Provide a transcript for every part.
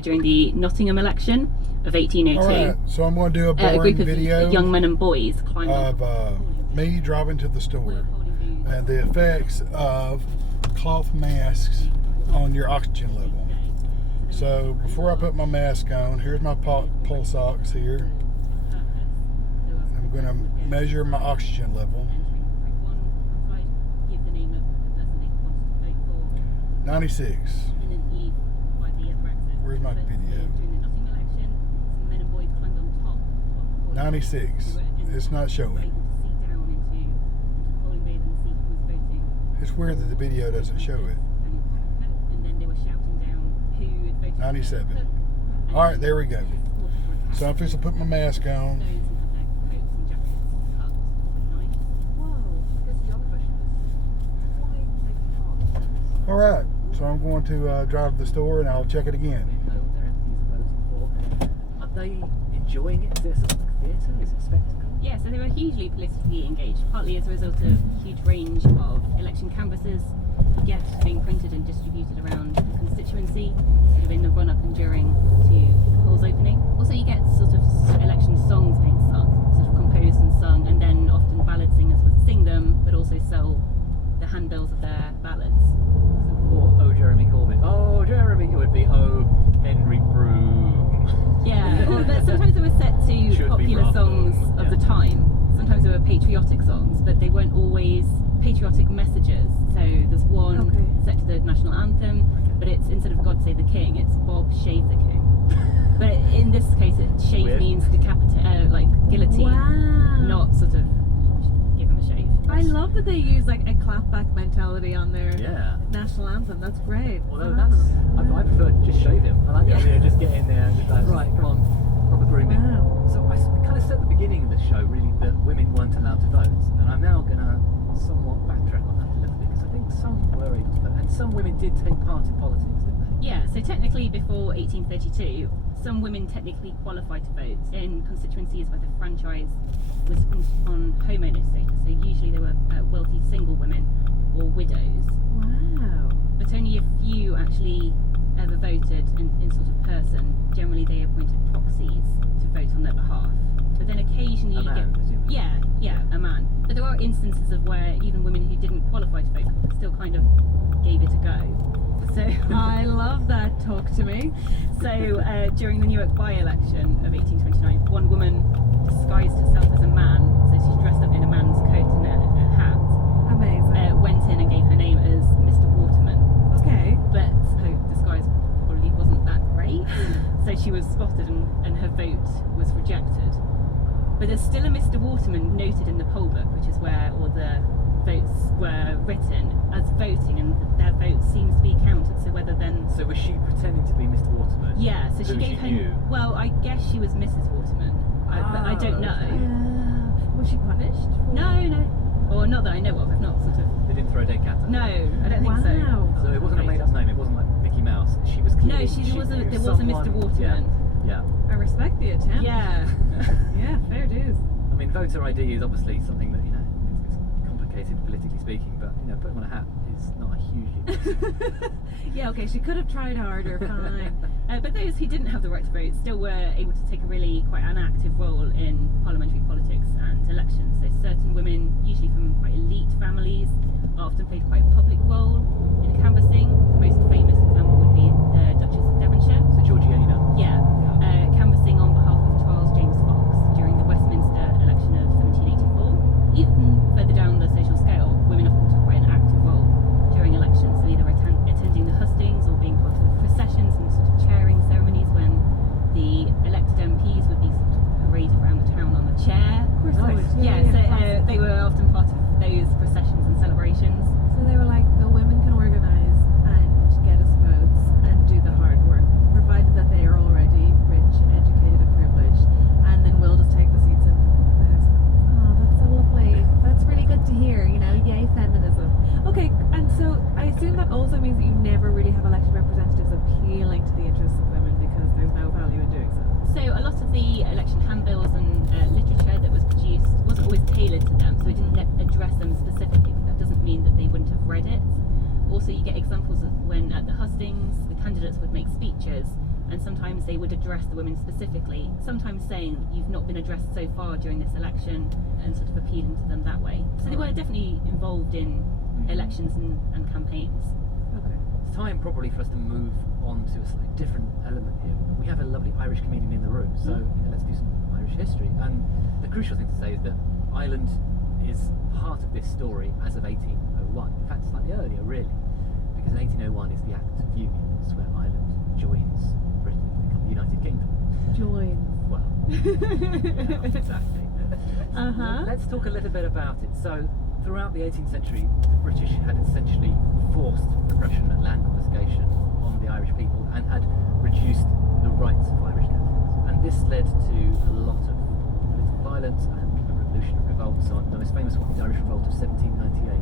During the Nottingham election of 1802. All right, so I'm going to do a boring group of video young men and boys climbed of me driving to the store and the effects of cloth masks on your oxygen level. So before I put my mask on, here's my pulse ox here. I'm going to measure my oxygen level. 96. Where's my video? 96. It's not showing. It's weird that the video doesn't show it. 97. Alright, there we go. So I'm supposed to put my mask on. Alright, so I'm going to drive to the store and I'll check it again. Are they enjoying it? Is it sort of like theatre? Is it a spectacle? Yeah, so they were hugely politically engaged, partly as a result of a huge range of election canvases being printed and distributed around the constituency, sort of in the run-up and during to the polls opening. Also, you get sort of election songs being sung, sort of composed and sung, and then often ballad singers would sing them, but also sell the handbills of their ballads. Or Jeremy Corbyn. Oh, Jeremy! It would be Henry Broom. Yeah, but sometimes they were set to popular songs of the time. Sometimes they were patriotic songs, but they weren't always patriotic messages. So there's one set to the national anthem, but it's instead of God Save the King, it's Bob Shave the King. But in this case, shave means decapitate, like guillotine, not sort of give him a shave. I love that they use like a clapback mentality on their national anthem. That's great. Although I prefer just shave him. I like the idea of just get in there and just like, right, come on, proper grooming. Wow. So I kind of said at the beginning of the show, really, that women weren't allowed to vote, and I'm now going to somewhat backtrack on that a little bit, because I think some were able to vote, and some women did take part in politics, didn't they? Yeah, so technically before 1832, some women technically qualified to vote in constituencies where the franchise was on homeowner status. So usually they were wealthy single women or widows. Wow. But only a few actually ever voted in sort of person. Generally they appointed proxies to vote on their behalf. But then occasionally a man. But there are instances of where even women who didn't qualify to vote still kind of gave it a go. So I love that. Talk to me. So during the Newark by-election of 1829, one woman disguised herself as a man, so she's dressed up in a man's coat and a hat. Amazing. Went in and gave her name as Mr. Waterman. Okay. But her disguise probably wasn't that great, so she was spotted and her vote was rejected. But there's still a Mr. Waterman noted in the poll book, which is where all the votes were written as voting, and their vote seems to be counted. So whether then... So was she pretending to be Mr. Waterman? Yeah, so she gave her... knew? Well, I guess she was Mrs. Waterman, but I don't know. Was she punished? No. Or not that I know of. I've not sort of... They didn't throw a dead cat at her? No, I don't think so. Wow. So it wasn't a made-up name, it wasn't like Mickey Mouse. She was clearly... No, there was a Mr. Waterman. Yeah. I respect the attempt. Yeah. Yeah, fair dues. I mean, voter ID is obviously something that, it's complicated politically speaking, but, putting on a hat is not a hugely... Yeah, okay, she could have tried harder, fine. But those who didn't have the right to vote still were able to take a really quite an active role in parliamentary politics and elections. So certain women, usually from quite elite families, often played quite a public role in canvassing. The most famous example would be the Duchess of Devonshire. So Georgiana. Yeah. Canvassing on behalf of Charles James Fox during the Westminster election of 1784. Even further down the social scale, women often took quite an active role during elections, so either attending the hustings or being part of processions and sort of chairing ceremonies when the elected MPs would be sort of paraded around the town on the chair. Of course they would. So they were often part of those processions and celebrations. So they were like, the women can organise and get us votes and do the hard work, provided that they are already rich, educated and privileged, and then we'll just take the seats in the house. Oh, that's so lovely. That's really good to hear, yay feminism. Okay, and so I assume that also means that you never really have elected representatives appealing to the interests of women because there's no value in doing so. So a lot of the election handbills and literature that was produced wasn't always tailored to them, so it didn't address them specifically. But that doesn't mean that they wouldn't have read it. Also, you get examples of when at the hustings, the candidates would make speeches, and sometimes they would address the women specifically, sometimes saying you've not been addressed so far during this election, and sort of appealing to them that way. So they were definitely involved in elections and campaigns. Okay. It's time probably for us to move on to a slightly different element here. We have a lovely Irish comedian in the room, so let's do some Irish history. And the crucial thing to say is that Ireland is part of this story as of 1801. In fact, slightly earlier, really, because 1801 is the Act of Union. It's where Ireland joins Britain to become the United Kingdom. Join. Well, yeah, exactly. Let's talk a little bit about it. So, throughout the 18th century, the British had essentially forced repression and land confiscation on the Irish people and had reduced the rights of Irish Catholics. And this led to a lot of political violence and revolutionary revolts. So, the most famous one, the Irish Revolt of 1798.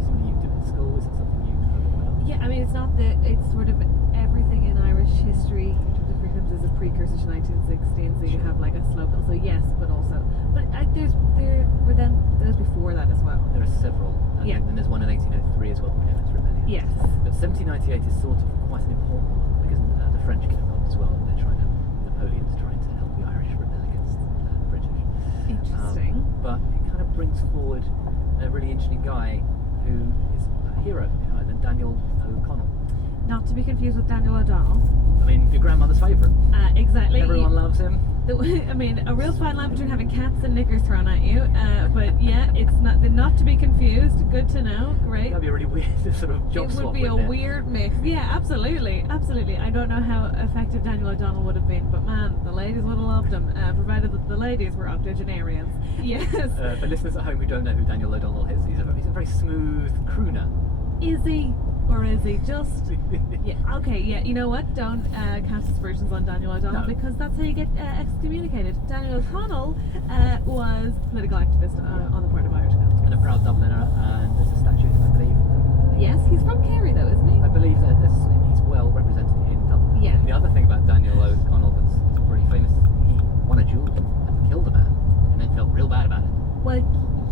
Something you do in school? Is it something you know about? Yeah, I mean, it's not the. It's sort of everything in Irish history in terms of freedoms is a precursor to 1916. So you have like a slow build. So yes, but there were then those before that as well. There are several. And there's one in 1803 as well, the Women's Rebellion. Yes. But 1798 is sort of quite an important one because the French get involved as well. Napoleon's trying to help the Irish rebel against the British. Interesting. But it kind of brings forward a really interesting guy who is a hero in Ireland, Daniel O'Connell. Not to be confused with Daniel O'Donnell. I mean, your grandmother's favourite. Exactly. Everyone loves him. I mean, a real fine line between having cats and knickers thrown at you. But yeah, it's not to be confused. Good to know. Great. That'd be a really weird sort of job It swap. would be a wouldn't it? weird mix. Yeah, absolutely. I don't know how effective Daniel O'Donnell would have been, but man, the ladies would have loved him, provided that the ladies were octogenarians. Yes. For listeners at home who don't know who Daniel O'Donnell is, he's a very smooth crooner. Is he? Or is he just... Yeah, okay, yeah, you know what? Don't cast aspersions on Daniel O'Donnell because that's how you get excommunicated. Daniel O'Connell was a political activist on the part of Irish Catholics. And a proud Dubliner, and there's a statue, I believe. Yes, he's from Kerry though, isn't he? I believe that he's well represented in Dublin. Yeah. The other thing about Daniel O'Connell that's pretty famous is he won a duel and killed a man and then felt real bad about it. Well,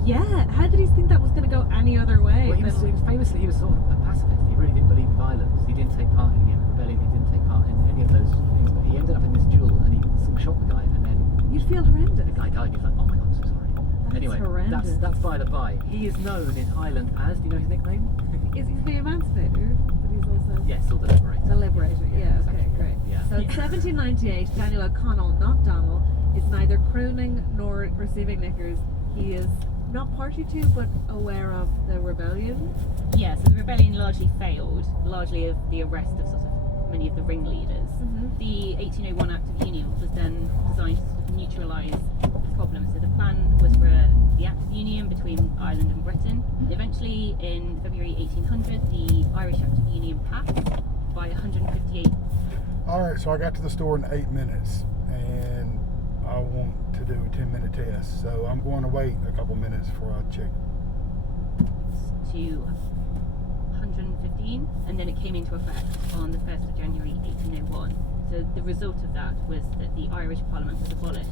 yeah. How did he think that was going to go any other way? Well, he was sort of a pacifist. He really didn't believe in violence. He didn't take part in the rebellion. He didn't take part in any of those things. But he ended up in this duel and he sort of shot the guy, and then You'd feel horrendous. the guy died. He's like, oh my god, I'm so sorry. That's Anyway, horrendous. that's by the by. He is known in Ireland as, do you know his nickname? Is he the emancipator? But he's also... Yes, or the liberator. The liberator, yeah, okay, great. Yeah. So 1798, Daniel O'Connell, not Donald, is neither crooning nor receiving knickers. He is not party to, but aware of the rebellion. Yeah, so the rebellion largely failed, largely of the arrest of sort of many of the ringleaders. The 1801 Act of Union was then designed to sort of neutralise the problem. So the plan was for the Act of Union between Ireland and Britain. Eventually, in February 1800, the Irish Act of Union passed by 158. All right, so I got to the store in 8 minutes, and I want to do a 10-minute test. So I'm going to wait a couple minutes before I check. To 115, and then it came into effect on the 1st of January 1801. So the result of that was that the Irish Parliament was abolished,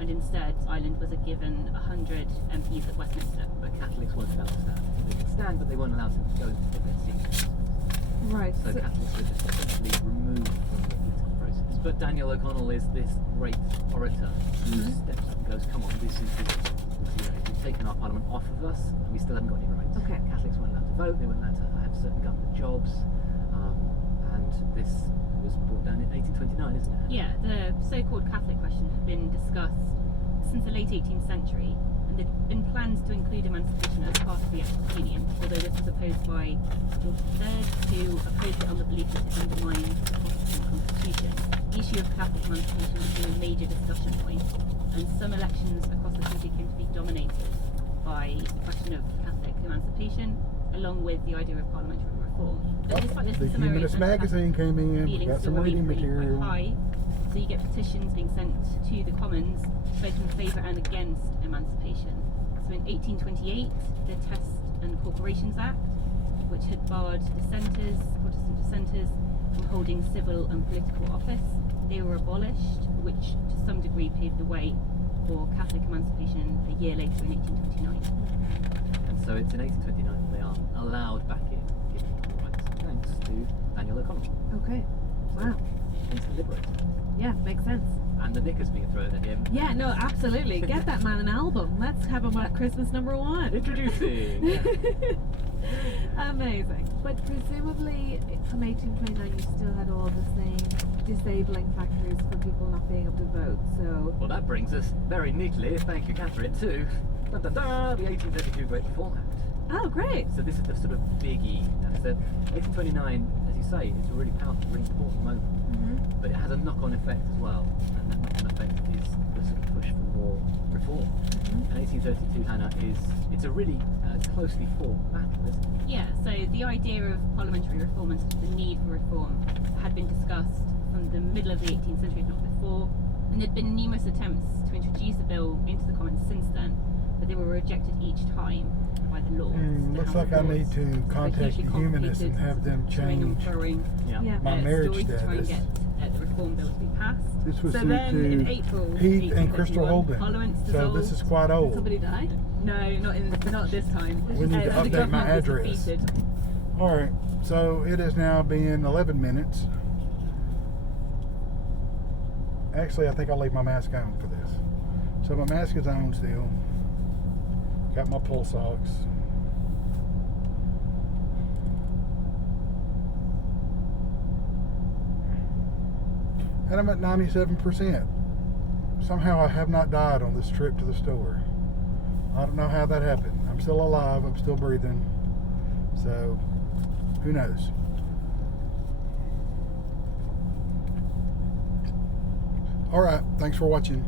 and instead Ireland was given 100 MPs at Westminster. But Catholics weren't allowed to stand. They could stand, but they weren't allowed to go and take their seats. Right. So Catholics were just essentially removed from the political process. But Daniel O'Connell is this great orator who steps up and goes, come on, this is you've taken our parliament off of us, and we still haven't got any rights. Okay. Catholics weren't allowed to vote, they weren't allowed to have certain government jobs, and this was brought down in 1829, isn't it? Yeah, the so-called Catholic question had been discussed since the late 18th century, and there'd been plans to include emancipation as part of the Act of Union, although this was opposed by George III, who opposed it on the belief that it undermined the Protestant constitution. The issue of Catholic emancipation became a major discussion point, and some elections across the country came to be dominated by the question of Catholic emancipation, along with the idea of parliamentary reform. But despite this, The some areas Humanist of magazine came in. We feelings got still some reading remain really material. quite high. So you get petitions being sent to the Commons, both in favour and against emancipation. So in 1828, the Test and Corporations Act, which had barred dissenters, Protestant dissenters, from holding civil and political office, they were abolished, which to some degree paved the way for Catholic emancipation a year later in 1829. And so it's in 1829 that they are allowed back in, given equal rights, thanks to Daniel O'Connell. Okay. Wow. into the Liberator. Yeah, makes sense. And the knickers being thrown at him. Yeah, no, absolutely. Get that man an album. Let's have him at Christmas #1. Introducing. Amazing. But presumably from 1829 you still had all the same disabling factors for people not being able to vote. So Well, that brings us very neatly, thank you, Catherine, to the 1832 Great Reform Act. oh, great. So this is the sort of biggie. So 1829, as you say, it's a really powerful, really important moment. But it has a knock-on effect as well, and that knock-on effect is the sort of push for more reform. And 1832, Hannah, it's a really closely fought battle, isn't it? Yeah, so the idea of parliamentary reform and the need for reform had been discussed from the middle of the 18th century, if not before, and there'd been numerous attempts to introduce a bill into the Commons since then, but they were rejected each time by the Lords. the Looks House like of I need Lords. to They're contact hugely the humanists and complicated, have them toing and change froing, Yeah. my marriage story to try and status. get the reform bill to be passed. This was So sent then in to April Heath and Crystal 1831, Holden. Parliament's So dissolved. this is quite old. Somebody died? No, not this time. We need to the update my government was address. defeated. All right, so it has now been 11 minutes. Actually, I think I'll leave my mask on for this. So my mask is on still. Got my pull socks. And I'm at 97%. Somehow I have not died on this trip to the store. I don't know how that happened. I'm still alive, I'm still breathing. So, who knows? All right, thanks for watching.